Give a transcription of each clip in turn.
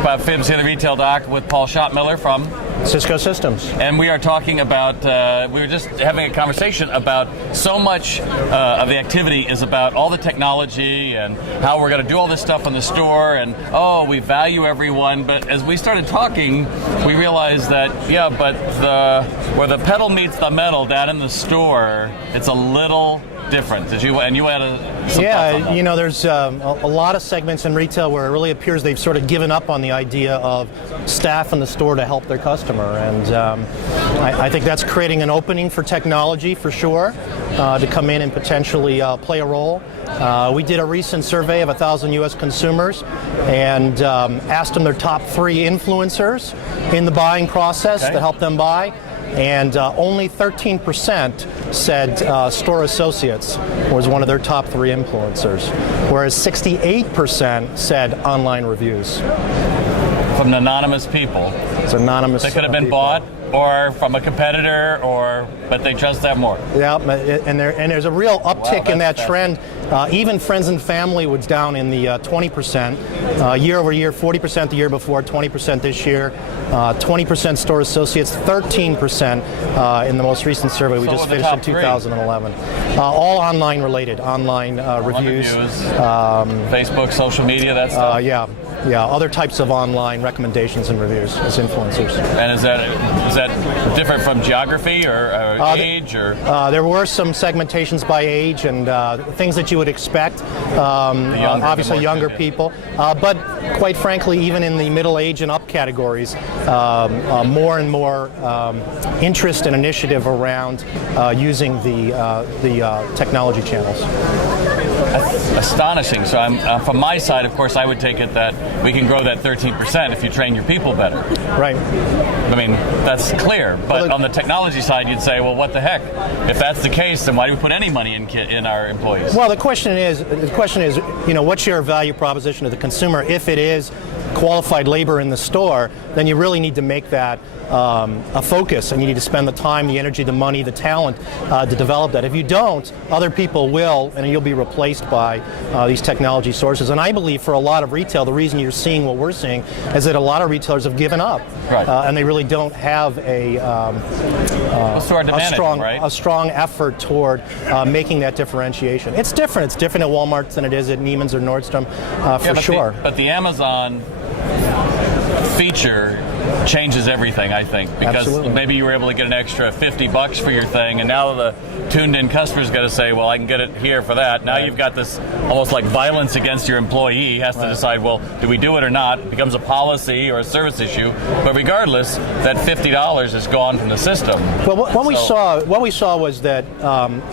about Phibbs here, the Retail Doc, with Paul Schottmiller from Cisco Systems. And we are talking about, we were just having a conversation about so much of the activity is about all the technology and how we're going to do all this stuff in the store, and we value everyone. But as we started talking, we realized that, but where the pedal meets the metal down in the store, it's a little different. Did you? And you had some thoughts on that. There's a lot of segments in retail where it really appears they've sort of given up on the idea of staff in the store to help their customer, and I think that's creating an opening for technology for sure to come in and potentially play a role. We did a recent survey of 1,000 U.S. consumers and asked them their top 3 influencers in the buying process that help them buy. And only 13% said store associates was one of their top 3 influencers, whereas 68% said online reviews. From anonymous people. It's anonymous. They could have been bought, or from a competitor, but they trust that more. Yeah, and there's a real uptick in that trend. Even friends and family was down in the 20%, year over year, 40% the year before, 20% this year, 20% store associates, 13% in the most recent survey we just finished in 2011. All online related, online reviews. Facebook, social media, that stuff? Yeah, other types of online recommendations and reviews as influencers. And is that different from geography or age? There were some segmentations by age and things that you would expect. Obviously younger people. But quite frankly, even in the middle age and up categories, more and more interest and initiative around using the technology channels. Astonishing. So from my side, of course, I would take it that we can grow that 13% if you train your people better. Right. I mean, that's clear. But on the technology side, you'd say, well, what the heck? If that's the case, then why do we put any money in our employees? Well, the question is, what's your value proposition to the consumer? If it is qualified labor in the store, then you really need to make that a focus, and you need to spend the time, the energy, the money, the talent to develop that. If you don't, other people will, and you'll be replaced by these technology sources. And I believe for a lot of retail, the reason you're seeing what we're seeing is that a lot of retailers have given up, and they really don't have a strong effort toward making that differentiation. It's different. It's different at Walmart than it is at Neiman's or Nordstrom, for sure. But the Amazon feature changes everything, I think, because maybe you were able to get an extra $50 for your thing, and now the tuned-in customer's got to say, well, I can get it here for that. Now you've got this almost like violence against your employee. He has to decide, well, do we do it or not? It becomes a policy or a service issue. But regardless, that $50 is gone from the system. Well, what we saw was that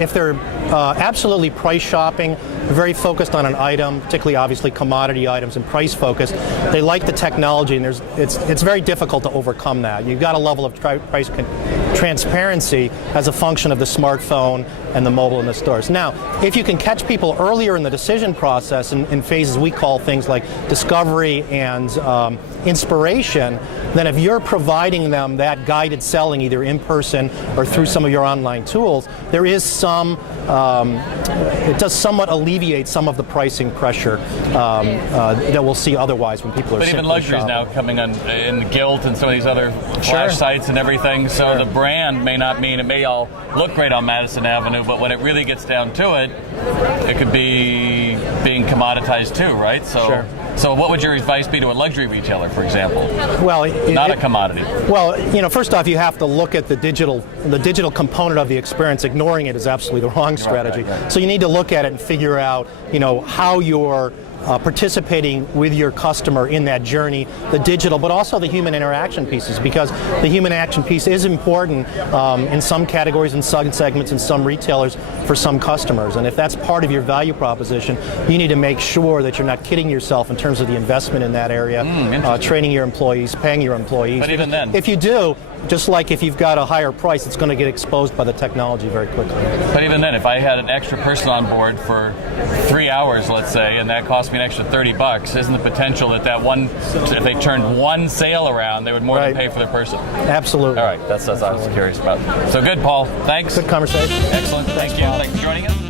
if they're absolutely price shopping, very focused on an item, particularly obviously commodity items and price focused, they like the technology, and it's very difficult to overcome that. You've got a level of price transparency as a function of the smartphone and the mobile in the stores. Now, if you can catch people earlier in the decision process in phases we call things like discovery and inspiration, then if you're providing them that guided selling either in person or through some of your online tools, there is it does somewhat alleviate some of the pricing pressure that we'll see otherwise when people are But even luxury is now coming in Gilt and some of these other flash sites and everything, so the brand may not mean, it may all look great on Madison Avenue, but when it really gets down to it, it could be being commoditized too, right? So what would your advice be to a luxury retailer, for example? Well, not a commodity. Well, first off, you have to look at the digital component of the experience. Ignoring it is absolutely the wrong strategy. Right. So you need to look at it and figure out, how you're participating with your customer in that journey, the digital, but also the human interaction pieces, because the human interaction piece is important in some categories, in some segments, in some retailers, for some customers. And if that's part of your value proposition, you need to make sure that you're not kidding yourself in terms of the investment in that area, training your employees, paying your employees. But even then, if you do, just like if you've got a higher price, it's going to get exposed by the technology very quickly. But even then, if I had an extra person on board for 3 hours, let's say, and that cost me an extra $30, isn't the potential that if they turned one sale around, they would more than pay for the person? Absolutely. All right, that's what I was curious about. So good, Paul. Thanks. Good conversation. Excellent. Thank you. Thanks for joining us.